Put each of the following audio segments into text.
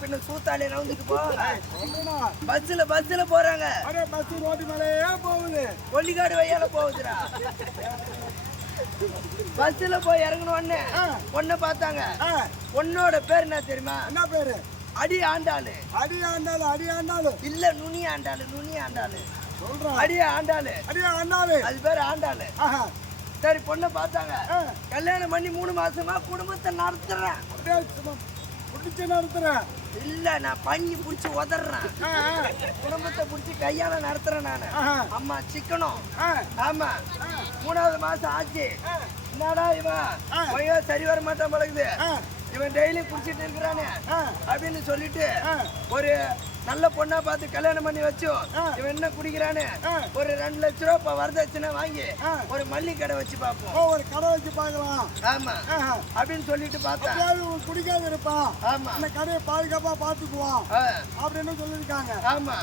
பின்ன சூத்தாலே நவுந்துட்டு போ? பஸ்ல பஸ்ல போறாங்க. அடே பஸ் ரோட்டு மேலேயே போகுது? கொல்லிக்காடு வையால போகுதுடா. பஸ்ல போய் இறங்கின உடனே ஆ. பொண்ணை பார்த்தாங்க. பொண்ணோட பேர் என்ன தெரியுமா? என்ன பேரு? அடி ஆண்டாளு. அடி ஆண்டாலும் அடி ஆண்டாலும் இல்ல நுனி ஆண்டாளு நுனி ஆண்டாளு. சொல்றான் அடி ஆண்டாளு. அடி ஆண்டாலும் அது பேர் ஆண்டாளு. சரி பொண்ணை பார்த்தாங்க. கல்யாணம் பண்ணி மூணு மாசமா குடும்பத்தை நடத்துறேன். அப்படியே சும்மா பிடிச்சு நடத்துறேன் இல்ல நான் பண்ணி புடிச்சு உதறேன் குடும்பத்தை புடிச்சு கையால நடத்துறேன் நானு. அம்மா சிக்கனம் ஆமா. மூணாவது மாசம் ஆச்சு. என்னடா இவன். பையன் சரி வர மாட்டான் பழகுது இவன் டெய்லி குடிச்சிட்டு இருக்கிறானே அப்படின்னு சொல்லிட்டு. ஒரு நல்ல பொண்ணா பார்த்து கல்யாணம் பண்ணி வச்சோம் ஆ. இவன் என்ன குடிக்கிறானு. ஒரு ரெண்டு லட்ச ரூபா இப்ப வரதட்சணை வாங்கி. ஒரு மல்லி கடை வச்சு பார்ப்போம். ஒரு கடை வச்சு பார்க்கலாம். ஆமா. அப்படின்னு சொல்லிட்டு இவன் குடிக்காத இருப்பான். ஆமா. இந்த கடையை பாதுகாப்பா பார்த்துக்குவான். ஆ, அப்படின்னு சொல்லியிருக்காங்க. ஆமா.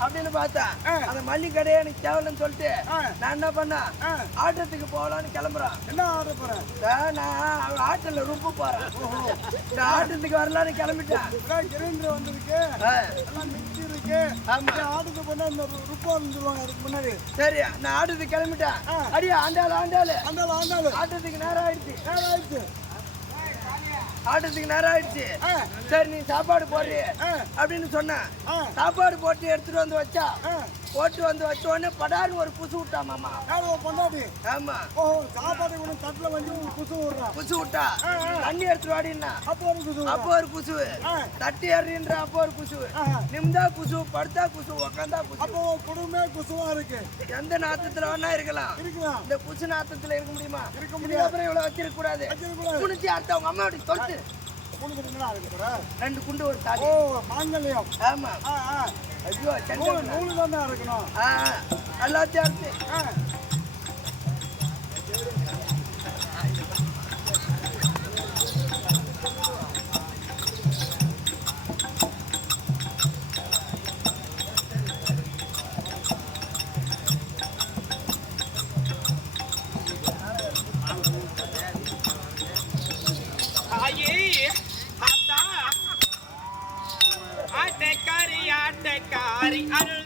அப்படின்னு பார்த்தேன் ஆ. அந்த மல்லி கடையே எனக்கு தேவையில்லைன்னு சொல்லிட்டு. நான் என்ன பண்ணேன் ஆ. ஆட்டத்துக்கு போகலான்னு கிளம்புறான். என்ன ஆர்டர் போறேன் நான் நான் ஆட்டத்துல ரொம்ப போறேன். ஆட்டத்துக்கு வரலான்னு கிளம்பிட்டேன். கிரைண்டர் வந்திருக்கு எல்லாம் மிக்சி இருக்கு ஆர்டர் பண்ணா இந்த ருப்பா இருந்துருவாங்க அதுக்கு முன்னாடி. சரி நான் ஆட்டத்துக்கு கிளம்பிட்டேன். அடியா ஆண்டாளு ஆண்டாளு. ஆண்டாலும் ஆண்டாலும் ஆட்டத்துக்கு நேரம் ஆயிடுச்சு. நேரம் ஆயிடுச்சு ஆட்டத்துக்கு நேரம் ஆயிடுச்சு. சரி நீ சாப்பாடு போடு ஆ, அப்படின்னு சொன்னேன். ஆ, சாப்பாடு போட்டு எடுத்துட்டு வந்து வச்சா. போட்டு வந்து வச்ச உடனே படார்னு ஒரு குசு விட்டா மாமா. பொண்டாட்டி? ஆமா. ஓஹோ சாப்பாடு கூட தட்டுல வந்து குசு விடுறான் குசு விட்டா. ஆ, ஆ. தண்ணி எடுத்துட்டு வாடின்னா. அப்போ ஒரு குசு அப்போ ஒரு ஆ. தட்டி எறின்ற அப்போ ஒரு ஆஹா. நிம்தா குசு படுத்தா குசு உக்காந்தா குசு அப்போ குடும்பமே குசுவா இருக்கு. எந்த நாத்தத்துல வேணா இருக்கலாம். இருக்கலாம் இந்த குசு நாத்தத்துல இருக்க முடியுமா? இருக்க முடியாது. அப்புறம் இவ்வளவு வச்சிருக்க கூடாது. குனிச்சு அடுத்த அவங்க அம்மா அப்படி போற ரெண்டு குண்டு ஒரு தாலி. ஓ மாங்கல்யம். ஆமா. ஐயோ நூல் தானே இருக்கணும் எல்லாத்தையும் அறுத்து Everybody. I don't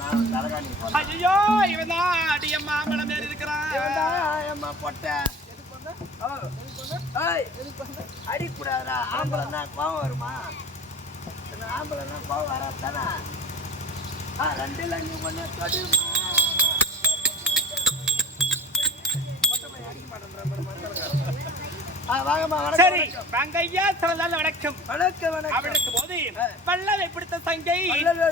நான் தலைகாணி போறேன். ஐயோ இவன் தான் அடிய மாமலம் ஏறி இருக்கிறான். ஏம்மா பொட்டை. ஓ, ஏய், அடிக்கூடாதுடா. ஆம்பளைன்னா கோவம் வருமா? ஆம்பளைன்னா கோவம் வராது தானே ஆ ரெண்டு லஞ்சம் பண்ண தொடுமா? வாங்கம்மா வணக்கம் சரி வணக்கம். வாங்க ஐயா சிறந்தால் வணக்கம். வணக்கம். வணக்கம் அவனுக்கு போது பல்லவை பிடித்த சங்கை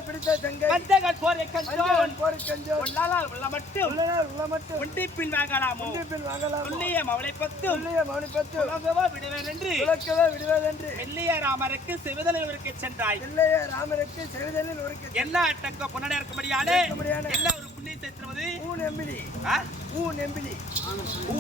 பிடித்த சங்கை வந்தகள் போரை கஞ்சோன் போர் கஞ்சோன் உள்ளாலால் உள்ள மட்டும். உள்ளனார் உள்ள மட்டும். உண்டிப்பில் வாங்கலாமோ? உண்டிப்பில் வாங்கலாம்? உள்ளிய மவளை பத்தும். உள்ளிய மௌனிப்பத்து உலகவோ விடுவேன் என்று மெல்லிய ராமருக்கு செவிதலில் இருக்க சென்றாய். இல்லையே ராமருக்கு செவிதலில் ஒரு எல்லா பொன்னாடி இருக்கும்படியாலே இருக்கும்படியான எல்லா ஒரு ஊ நெம்பிலி? ஊ நெம்பிலி ஊ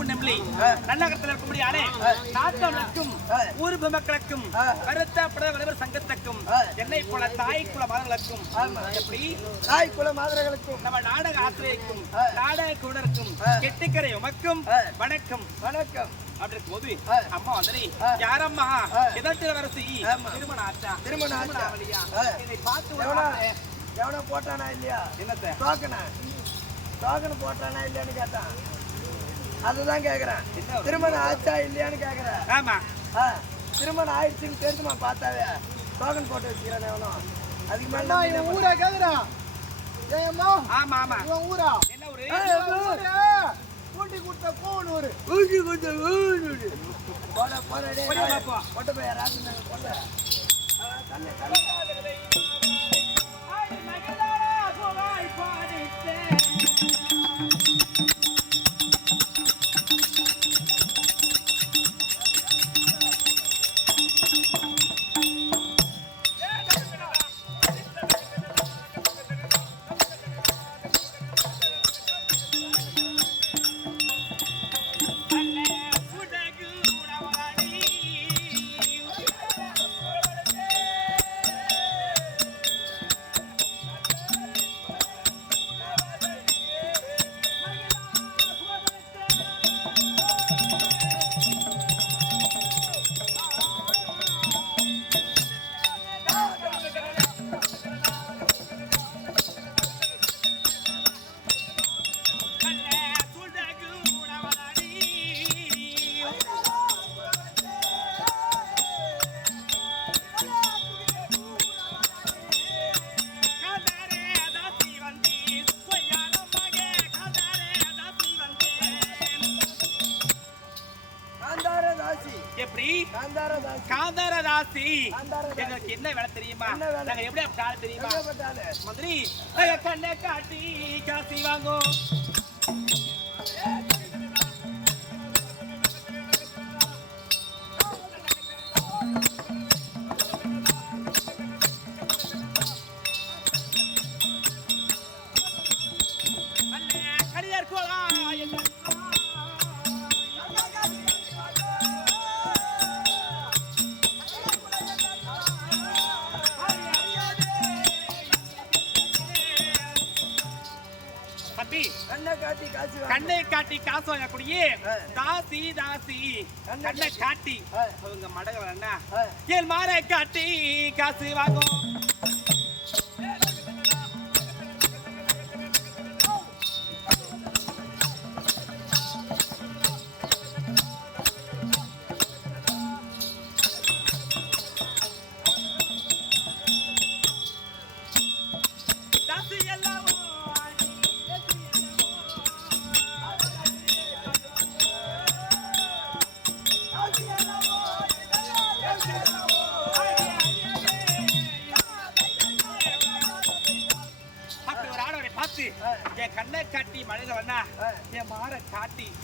மக்களுக்கும் ஆ. வருத்தப்பட வலிவர் சங்கத்துக்கும். என்னை போல தாய் குல மதங்களுக்கும் ஆமா. எப்படி தாய் குல மாதர்களுக்கும் நம்ம நாடக ஆசிரியருக்கும். நாடக. கெட்டிக்கரை உமக்கும். வணக்கம் வணக்கம் அப்படி இருக்கும்போது ஆ. அம்மா வந்தனே. யாரம்மா. எதாச்சில வரசி. திருமணம் ஆச்சா திருமணம் ஆச்சா. இதை பார்த்து எவனா போட்டானா இல்லையா என்னத்த டோக்கன் போட்டானா இல்லையான்னு கேட்டான். அதுதான் ஒரு- திருமணம் ஆச்சா இல்லையான்னு கேக்குறேன். ஆமா. ஆ, திருமணம் ஆயிடுச்சுன்னு தெரிஞ்சுமா பார்த்தாவே? டோக்கன் போட்டு வச்சுக்கிறேன் எவனோ அதுக்கு மேல பண்ண- ஊரா கேக்குறான் ஏம்மா ஆமா ஆமா. இவன் ஊரா? என்ன எவ்வளோ? கூட்டி கொடுத்த கோவனூர் ஊசி கொஞ்சம் ஊசி. போடா, போடா, டேய், போடா, போய் போட்டு. ஆ, தள்ளு, தள்ளு. ஆய் மகளா புகழ் பாடித்தேன் எப்படி காந்தார. எங்களுக்கு என்ன வேலை தெரியுமா? நாங்க எப்படி அப்படி தெரியுமா? மந்திரி கண்ணை காட்டி காசி வாங்கும் காட்டி காசு வாங்கக்கூடிய ஆ. தாசி தாசி கண்ணை காட்டி. அவங்க மடக ஆ. ஏன் மாற காட்டி காசு வாங்கும்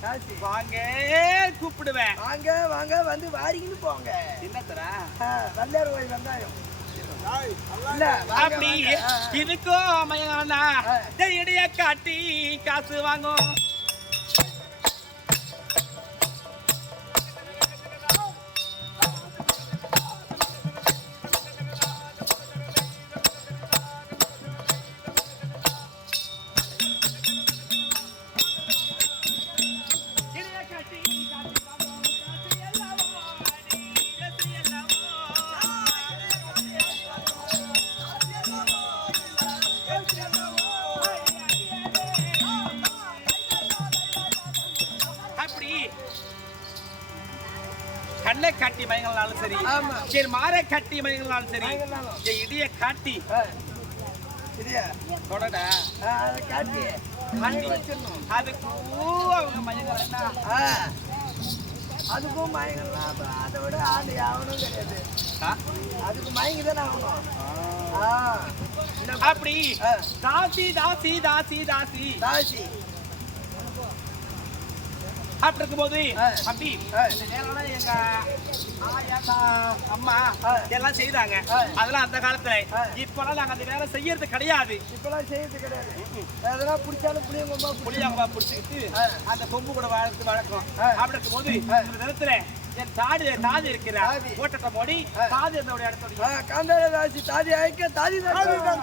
வாங்க கூப்பிடுவேன். வாங்க வாங்க வந்து வாரிக்கின்னு போங்க. என்ன தரா ஆ, வல்லார் ஓய் வெங்காயம் அப்படி. இதுக்கும் அமையானா. இடைய காட்டி காசு வாங்கும். கண்ணை காட்டி மயங்களாலும் சரி. சரி மாரை காட்டி. மயங்களாலும் சரி மயங்கினாலும். என் இடிய காட்டி தொடடா காட்டி அதுக்கு அவங்க மயங்கலன்னா. அதுக்கும் மயங்கலாம் அதை விட ஆள் யாவனும் கிடையாது அதுக்கு மயங்கி தானே ஆகணும் அப்படி. தாசி தாசி தாசி தாசி. தாசி. அப்படி இருக்கும்போது ஆ. அப்படி எங்க அம்மா. எல்லாம் செய்தாங்க. அதெல்லாம் அந்த காலத்துல. இப்பெல்லாம் நாங்க அந்த வேலை செய்யறது கிடையாது இப்பெல்லாம் செய்யறது கிடையாது எதனா பிடிச்சாலும் புளியங்கொம்பா புளி புளியாம்பா பிடிச்சிக்கிட்டு. அந்த கொம்பு கூட வளர்த்து வளர்க்கும். அப்படி இருக்கும்போது ஆ. இந்த நேரத்துல என் தாடி தாதி இருக்கிறா தாதி. ஓட்டட்ட மோடி. தாதி இருந்தோட இடத்துல காந்தார தாதி ஆயிக்க தாதி தான்